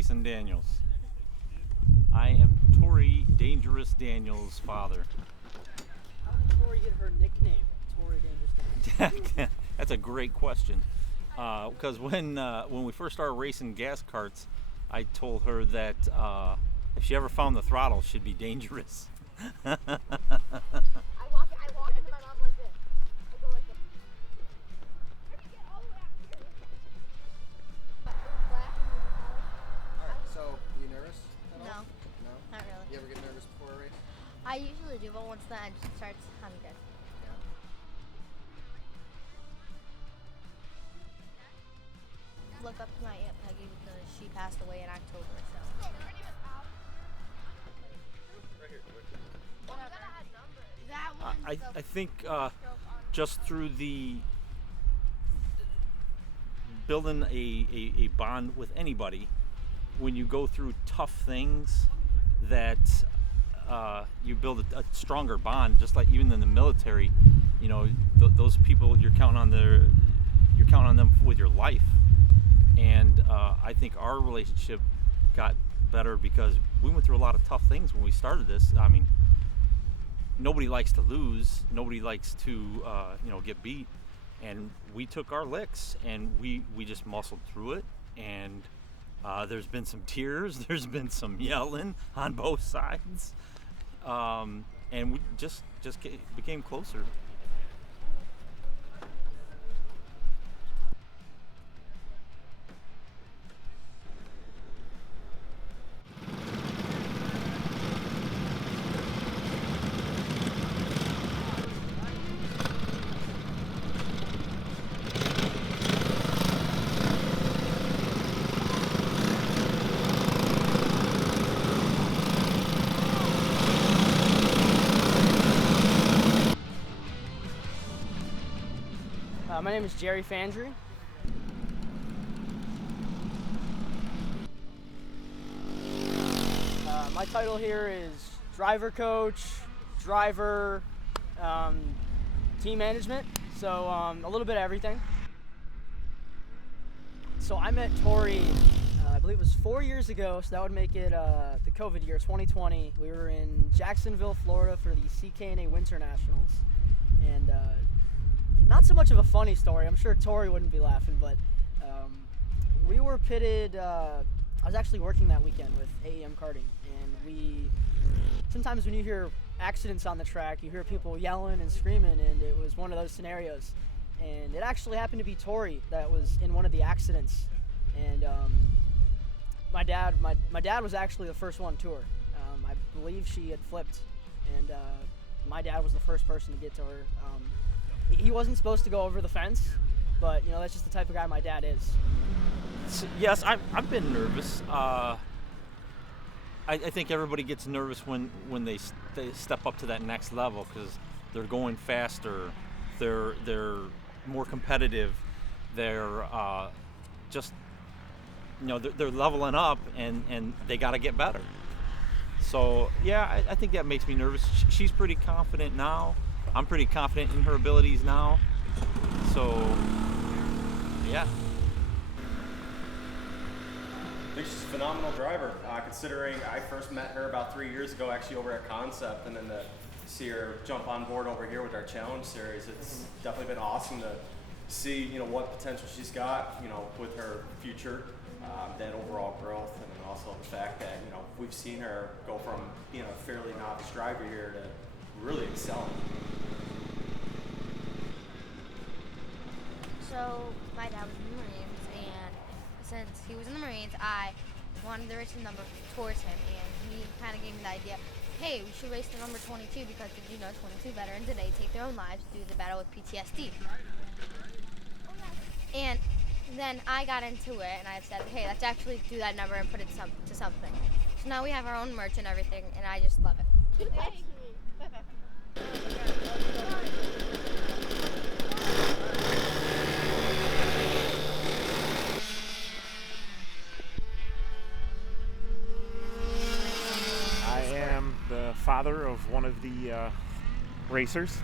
Jason Daniels. I am Tori Dangerous Daniels' father. How did Tori get her nickname, Tori Dangerous Daniels? That's a great question. Because when we first started racing gas karts, I told her that if she ever found the throttle, she'd be dangerous. I walk into my mom like this. I go like this. Let me get all the way out here. Alright, so you nervous? No, No? not really. You ever get nervous before a race? I usually do, but once that starts, I'm good. Yeah. Look up to my Aunt Peggy because she passed away in October, so. That one. I think just through the building a bond with anybody, when you go through tough things, that you build a stronger bond. Just like even in the military, you know, those people you're counting on them with your life. And I think our relationship got better because we went through a lot of tough things when we started this. I mean, nobody likes to lose. Nobody likes to, get beat. And we took our licks, and we just muscled through it. And there's been some tears. There's been some yelling on both sides. And we just became closer. My name is Jerry Fandry. My title here is driver coach, driver, team management, so a little bit of everything. So I met Tori, I believe it was 4 years ago, so that would make it the COVID year, 2020. We were in Jacksonville, Florida for the CKNA Winter Nationals, and not so much of a funny story. I'm sure Tori wouldn't be laughing, but we were pitted. I was actually working that weekend with AEM Karting, and sometimes when you hear accidents on the track, you hear people yelling and screaming, and it was one of those scenarios. And it actually happened to be Tori that was in one of the accidents. And my dad was actually the first one to her. I believe she had flipped, and my dad was the first person to get to her. He wasn't supposed to go over the fence, but that's just the type of guy my dad is. Yes, I've been nervous. I think everybody gets nervous when they step up to that next level because they're going faster, they're more competitive, they're they're leveling up and they got to get better. So yeah, I think that makes me nervous. She's pretty confident now. I'm pretty confident in her abilities now. So yeah. I think she's a phenomenal driver, considering I first met her about 3 years ago, actually over at Concept, and then to see her jump on board over here with our Challenge Series, it's definitely been awesome to see, what potential she's got, with her future, that overall growth, and then also the fact that, we've seen her go from being a fairly novice driver here to really excelling. So my dad was in the Marines, and since he was in the Marines, I wanted to race the number towards him, and he kind of gave me the idea, hey, we should race the number 22 because did you know 22 veterans today take their own lives due to the battle with PTSD. And then I got into it, and I said, hey, let's actually do that number and put it to something. So now we have our own merch and everything, and I just love it. I am the father of one of the racers.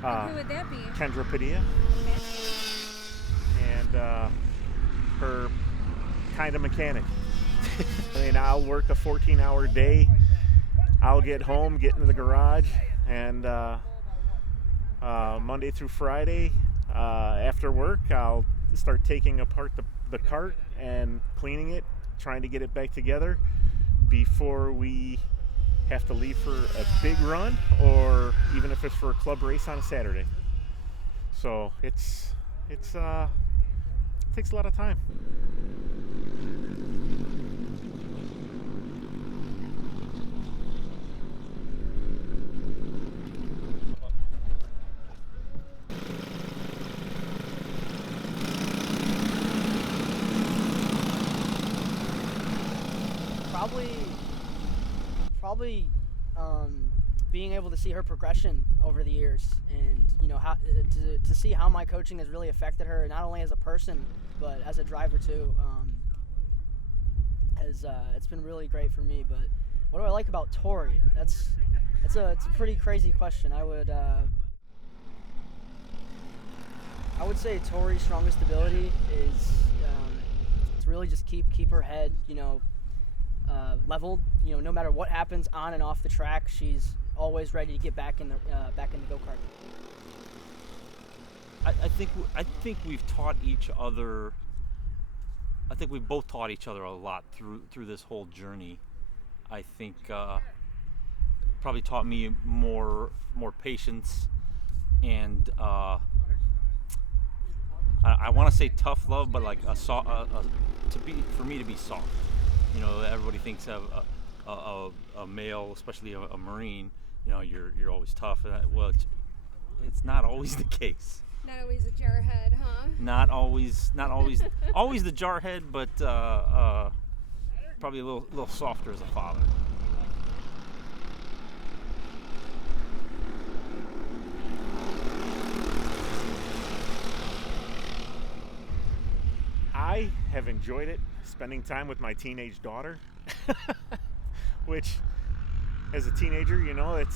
Who would that be? Kendra Padilla. And her kind of mechanic. I mean, I'll work a 14-hour day. I'll get home, get into the garage, and Monday through Friday, after work, I'll start taking apart the cart and cleaning it, trying to get it back together before we have to leave for a big run, or even if it's for a club race on a Saturday. So it takes a lot of time. Probably being able to see her progression over the years, and how to see how my coaching has really affected her, not only as a person but as a driver too. It's been really great for me. But what do I like about Tori? It's a pretty crazy question. I would say Tori's strongest ability is to really just keep her head leveled. No matter what happens on and off the track, she's always ready to get back in the go-kart. I think we've taught each other. I think we've both taught each other a lot through this whole journey. I think probably taught me more patience, and I want to say tough love, but like for me to be soft. Everybody thinks of a male, especially a Marine. You're always tough. Well, it's not always the case. Not always a jarhead, huh? Not always the jarhead, but probably a little softer as a father. I have enjoyed it, spending time with my teenage daughter, which, as a teenager, it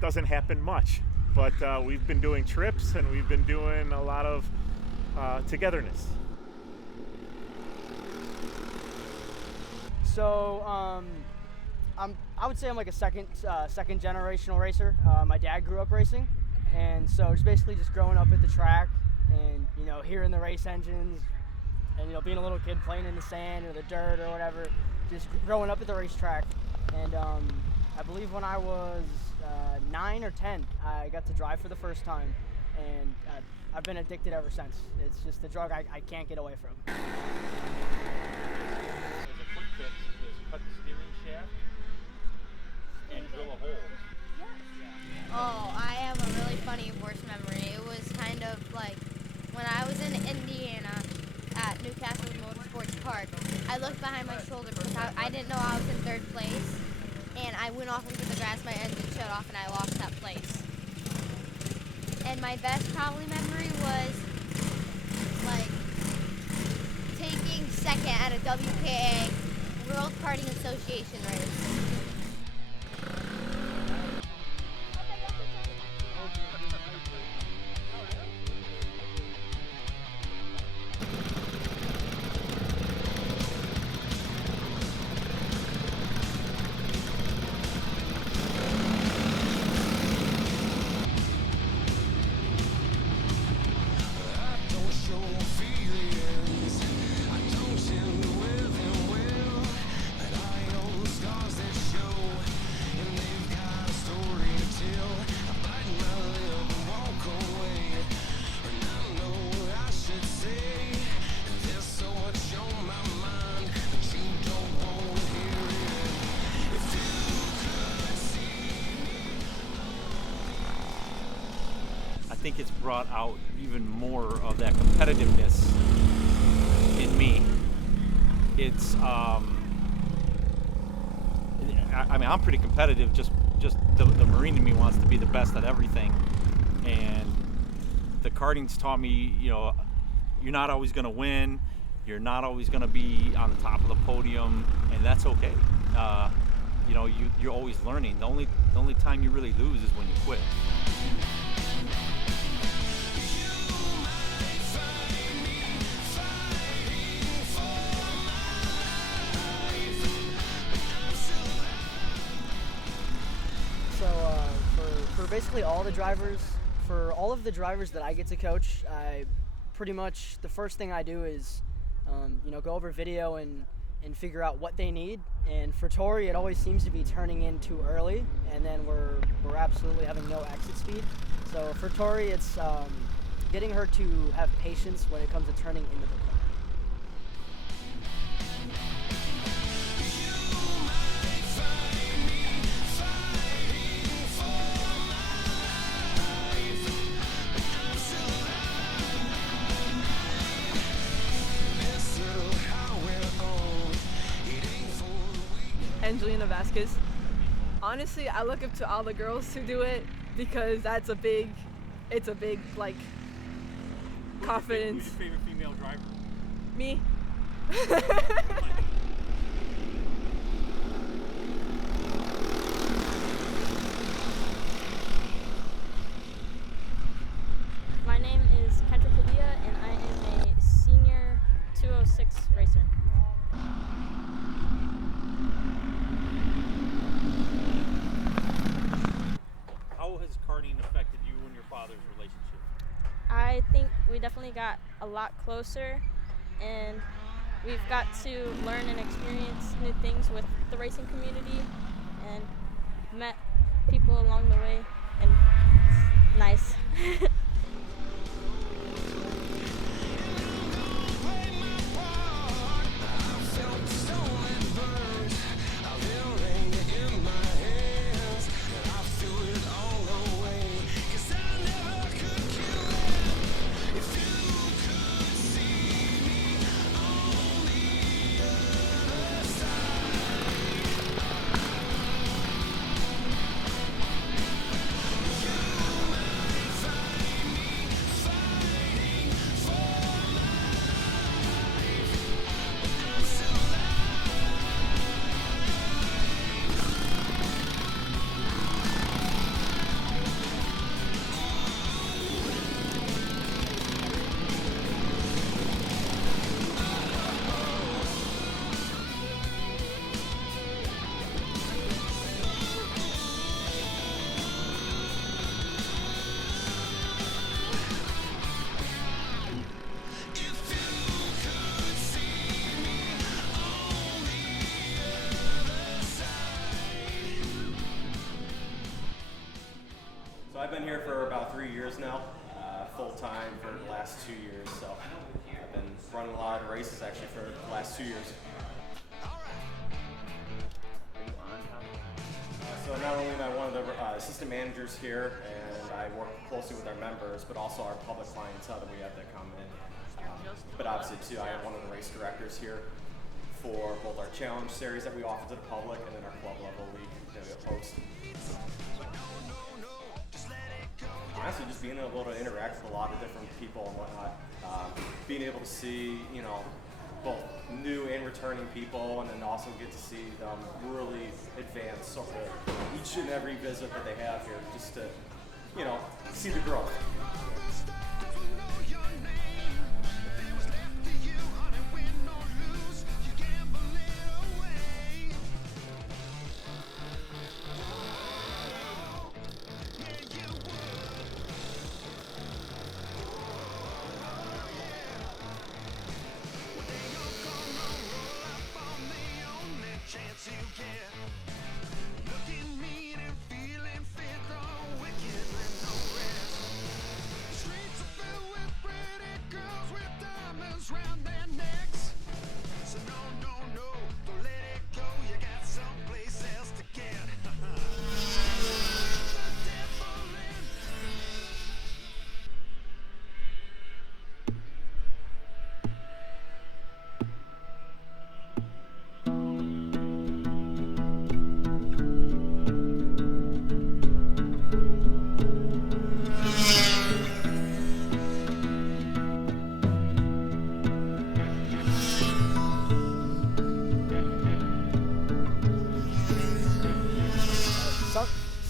doesn't happen much. But we've been doing trips, and we've been doing a lot of togetherness. So I would say I'm like a second generational racer. My dad grew up racing, and so just basically just growing up at the track, and hearing the race engines, and being a little kid playing in the sand or the dirt or whatever, just growing up at the racetrack. And I believe when I was 9 or 10, I got to drive for the first time, and I've been addicted ever since. It's just a drug I can't get away from. As a quick fix is cut the steering shaft and drill a hole. Oh, I have a really funny horse memory. It was kind of like when I was in Indiana at Newcastle Motorsports Kart. I looked behind my shoulder because I didn't know I was in third place, and I went off into the grass, my engine shut off, and I lost that place. And my best probably memory was like taking second at a WKA World Karting Association race. I think it's brought out even more of that competitiveness in me. It's I mean, I'm pretty competitive. Just the Marine in me wants to be the best at everything, and the karting's taught me, you're not always going to win. You're not always going to be on the top of the podium, and that's okay. You're always learning. The only time you really lose is when you quit. basically all the drivers. For all of the drivers that I get to coach, I pretty much the first thing I do is, go over video and figure out what they need. And for Tori, it always seems to be turning in too early, and then we're absolutely having no exit speed. So for Tori, it's getting her to have patience when it comes to turning into the car. Angelina Vasquez. Honestly, I look up to all the girls who do it because it's a big like confidence. Who's your favorite female driver? Me. My name is Kendra Padilla, and I am a senior 206 racer. How has karting affected you and your father's relationship? I think we definitely got a lot closer, and we've got to learn and experience new things with the racing community, and met people along the way, and it's nice. I've been here for about 3 years now, full-time for the last 2 years, so I've been running a lot of races actually for the last 2 years. So not only am I one of the assistant managers here, and I work closely with our members, but also our public clientele that we have that come in. But obviously too, I am one of the race directors here for both our challenge series that we offer to the public and then our club level league that we host. Honestly, just being able to interact with a lot of different people and whatnot, being able to see, both new and returning people, and then also get to see them really advance sort of each and every visit that they have here, just to, see the growth.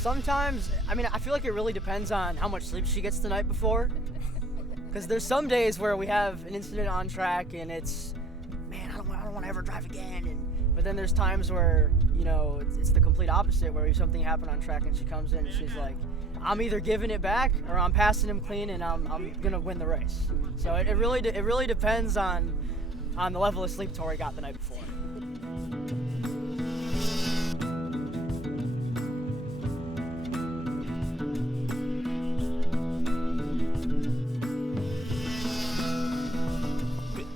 Sometimes, I feel like it really depends on how much sleep she gets the night before. Because there's some days where we have an incident on track and it's, man, I don't want to ever drive again. But then there's times where, it's the complete opposite, where if something happened on track and she comes in and she's like, I'm either giving it back or I'm passing him clean, and I'm gonna win the race. So it really depends on the level of sleep Tori got the night before.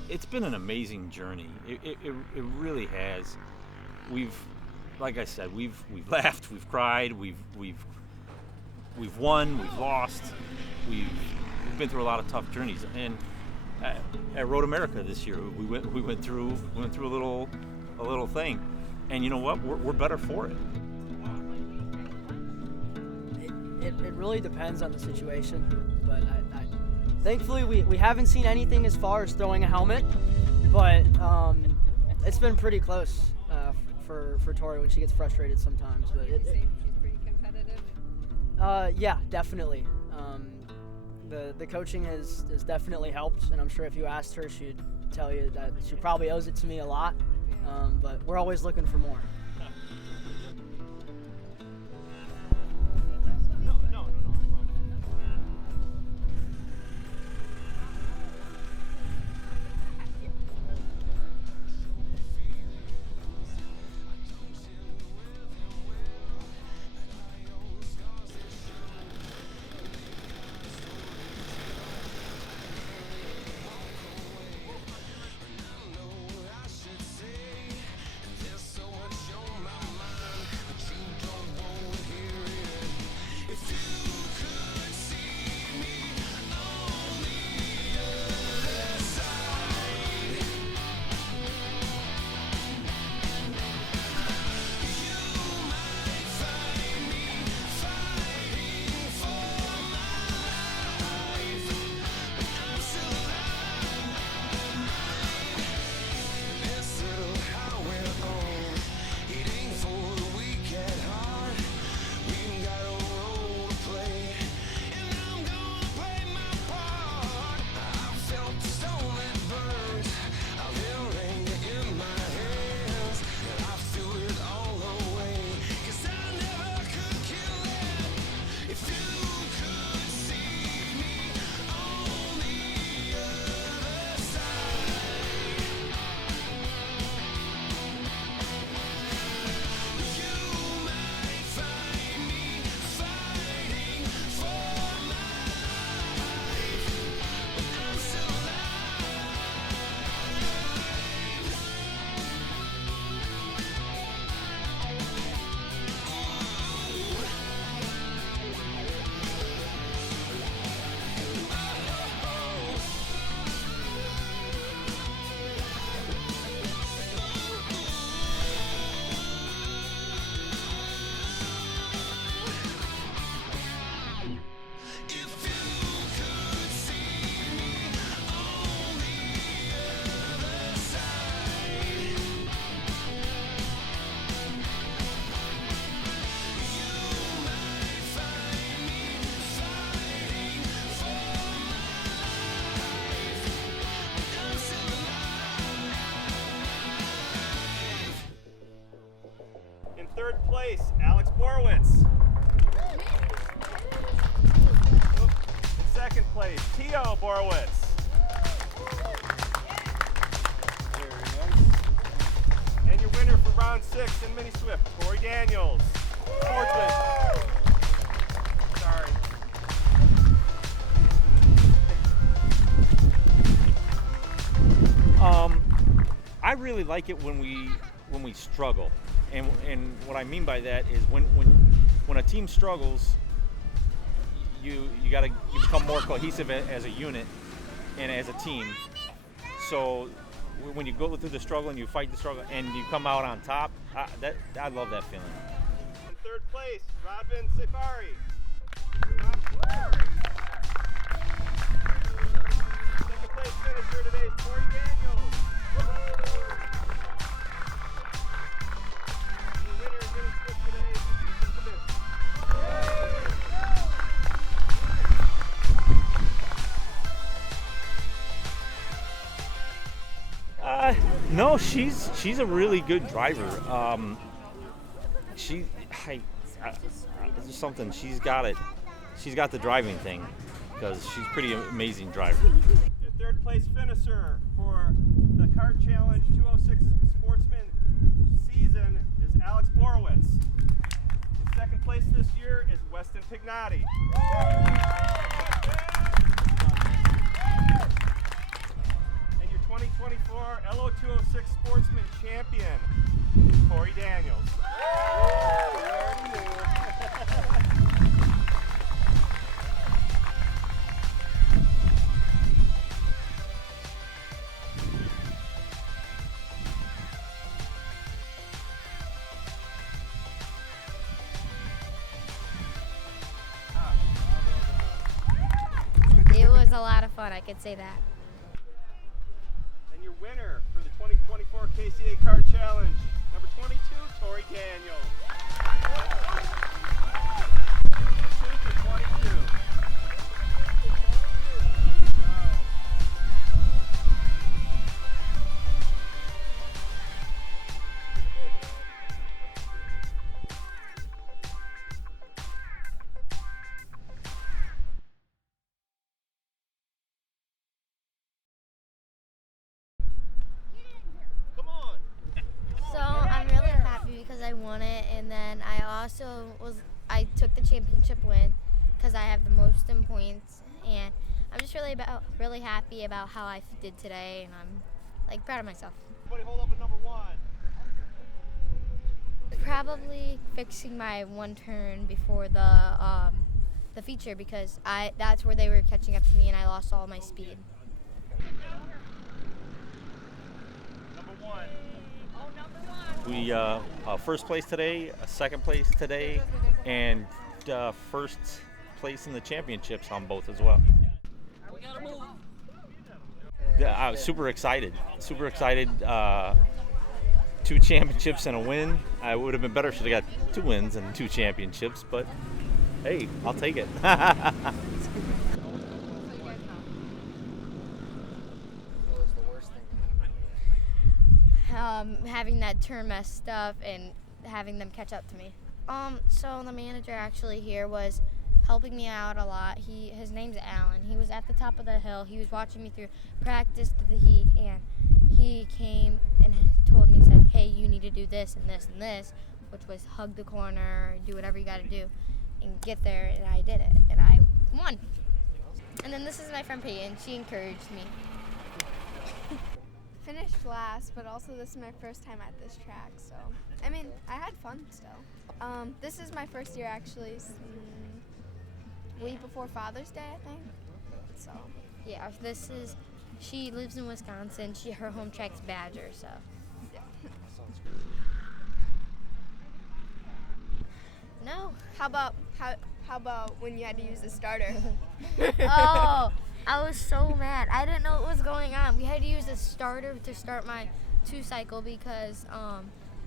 It's been an amazing journey. It really has. Like I said, we've laughed, we've cried, we've won, we've lost, we've been through a lot of tough journeys. And at Road America this year, we went through a little thing, and you know what? We're better for it. It really depends on the situation, but thankfully we haven't seen anything as far as throwing a helmet, but it's been pretty close for Tori when she gets frustrated sometimes. But She's pretty competitive. Yeah, definitely. The coaching has definitely helped, and I'm sure if you asked her, she'd tell you that she probably owes it to me a lot. But we're always looking for more. Third place, Alex Borowitz. In second place, Tio Borowitz. Very nice. And your winner for round 6 in Mini Swift, Tori Daniels. Sportsman. Sorry. I really like it when we struggle. And what I mean by that is when a team struggles, you become more cohesive as a unit and as a team. So when you go through the struggle and you fight the struggle and you come out on top, I love that feeling. In third place, Rodvin Safari. Second place finisher today is Tori Daniels. No, she's a really good driver. It's just something, she's got it. she's got the driving thing because she's a pretty amazing driver. Your third place finisher for the Kart Challenge 206 Sportsman season is Alex Borowitz. In second place this year is Weston Pignotti. And your 2024 LO206 Sportsman champion, Tori Daniels. It was a lot of fun, I could say that. And your winner for the 2024 KCA Kart Challenge, number 22, Tori Daniels. 22 to 22. Come on. So I'm really happy because I won it, and then I took the championship win because I have the most in points, and I'm just really happy about how I did today, and I'm like proud of myself. Everybody hold up at number 1. Probably fixing my one turn before the feature because that's where they were catching up to me, and I lost all my speed. Number 1. We first place today, second place today, and first place in the championships on both as well. Yeah, I was super excited. Super excited. 2 championships and a win. I would have been better should have got 2 wins and 2 championships, but hey, I'll take it. What was the worst thing that happened? Having that turn messed up and having them catch up to me. So the manager actually here was helping me out a lot. His name's Alan. He was at the top of the hill. He was watching me through practice to the heat, and he came and told me, said, hey, you need to do this and this and this, which was hug the corner, do whatever you got to do, and get there, and I did it, and I won. And then this is my friend Peyton. She encouraged me. Finished last, but also this is my first time at this track, so I mean, I had fun still. This is my first year actually, week before Father's Day, I think. So Yeah, she lives in Wisconsin. Her home track's Badger, so. yeah. No. How about when you had to use the starter? Oh, I was so mad. I didn't know what was going on. We had to use a starter to start my 2-cycle because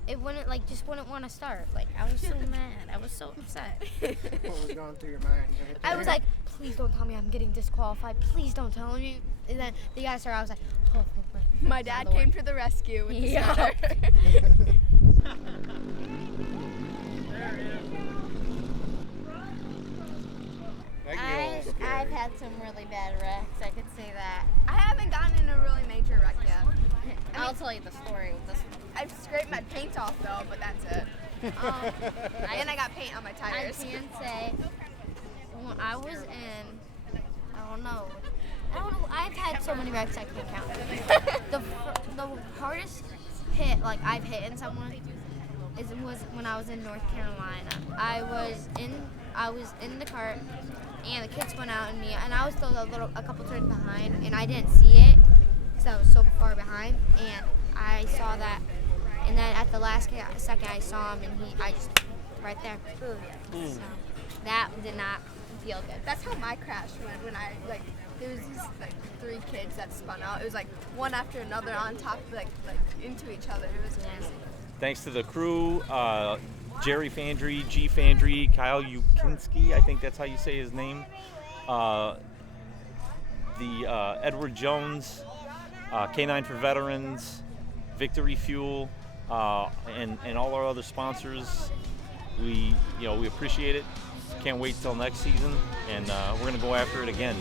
it wouldn't want to start. Like, I was so mad. I was so upset. What was going through your mind? I was like, please don't tell me I'm getting disqualified. Please don't tell me. And then the guy started. I was like, oh. My dad came to the rescue with the Yeah. starter. I've had some really bad wrecks. I could say that. I haven't gotten in a really major wreck yet. I'll tell you the story with this one. I've scraped my paint off though, but that's it. And I got paint on my tires. I can say when I was in, I don't know. I've had so many wrecks I can't count. The hardest hit like I've hit in someone was when I was in North Carolina. I was in the cart, and the kids went out and me, and I was still a couple turns behind, and I didn't see it because I was so far behind, and I saw that, and then at the last second I saw him, and I just right there. So that did not feel good. That's how my crash went when there was these 3 kids that spun out. It was like one after another on top, like into each other. It was crazy. Thanks to the crew, Jerry Fandry, G Fandry, Kyle Ukinski, I think that's how you say his name, the Edward Jones, K9 for Veterans, Victory Fuel, and all our other sponsors. We appreciate it. can't wait till next season, and we're gonna go after it again.